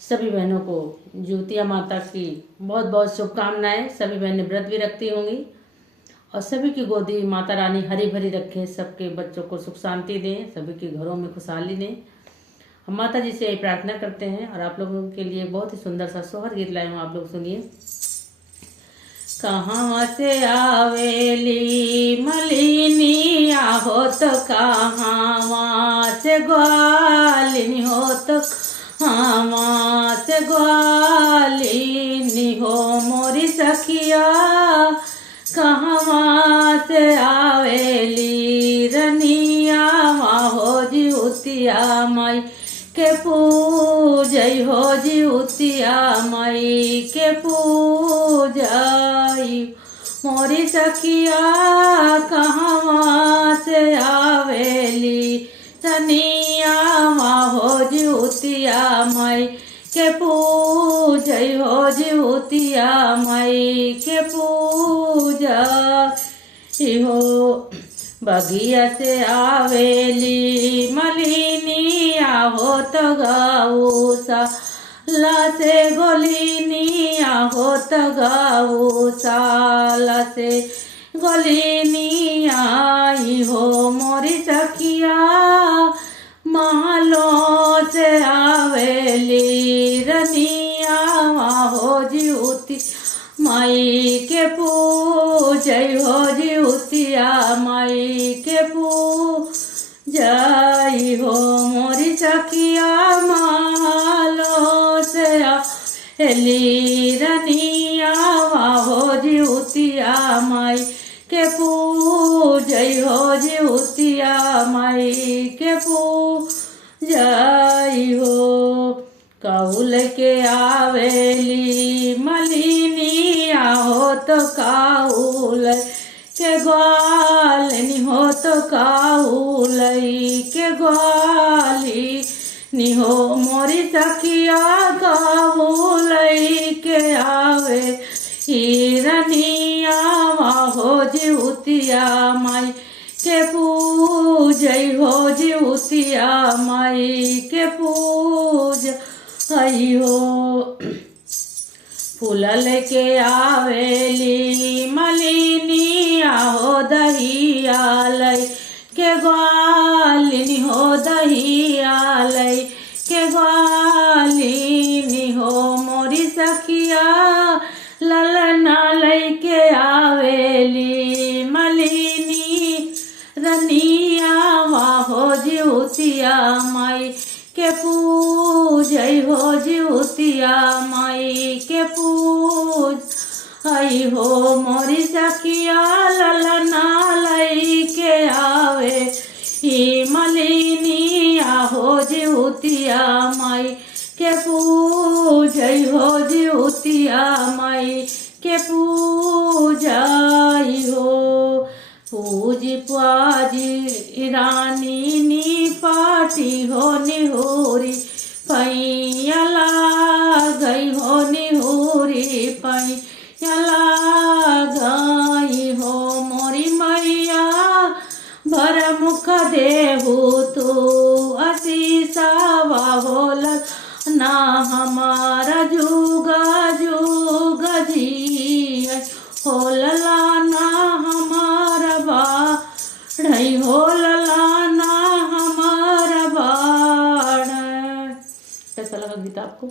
सभी बहनों को ज्योतिया माता की बहुत बहुत शुभकामनाएं। सभी बहनें व्रत भी रखती होंगी और सभी की गोदी माता रानी हरी भरी रखे, सबके बच्चों को सुख शांति दें, सभी के घरों में खुशहाली दें। हम माता जी से यही प्रार्थना करते हैं। और आप लोगों के लिए बहुत ही सुंदर सा सोहर गीत लाए हूँ, आप लोग सुनिए। कहाँ से आवेली मलिनिया हो तो कहाँ से ग्वालिनी हो तो कहाँ से ग्वालिनी हो मोरी सखिया। कहाँ से आवेली रनिया हो जी उतिया माई के पूजय हो जी उतिया माई के पूजय मोरी सखिया। कहाँ से आवेली तनिया हो जी उतिया माई के पूजय हो जी उतिया माई के पूजय हो। बगिया से आवेली मलिनिया हो तो गौसा ला से गोलिनिया हो तो गौशाला से गोलिनिया हो मोरी सखिया। महलों से आवेली रनिया हो जी उती माई के पूजय हो जी उतिया माई के पूजय हो मोरी सखिया। महलों से आवेली रनिया हो जी उतिया माई के पूजय हो जी उतिया माई के पूजय हो। कौल के आवेली मलिनिया हो तो काउल के ग्वालिनी हो तो काउल के ग्वालिनी हो मोरी सखिया। काउल के आवे रनिया हो जी उतिया माई के पूजय हो जी उतिया माई के पूजय हो। फूल लेके आवेली मलिनिया हो दहिया लई के ग्वालिनी हो दहिया लई के ग्वालिनी हो मोरी सखिया। ललना लई के आवेली मलिनी रनिया हो जी उतिया माई के पूजय हो जी उतिया माई के पूजय हो मोरी सखिया। ललना लई के आवे मलिनिया हो जी उतिया माई के पूजय हो जी उतिया माई के पूजय हो। पूजी पाजी रानी नी पाटी हो निहोरी पैया गई हो निहोरी पैया गई हो मोरी मैया। भर मुख देहु तू आशीषा बोल ना हमारा जुगा जुग जी हो ललाना हमारा बाढ़ हो ललाना हमारा बाढ़। कैसा लगा गीता आपको?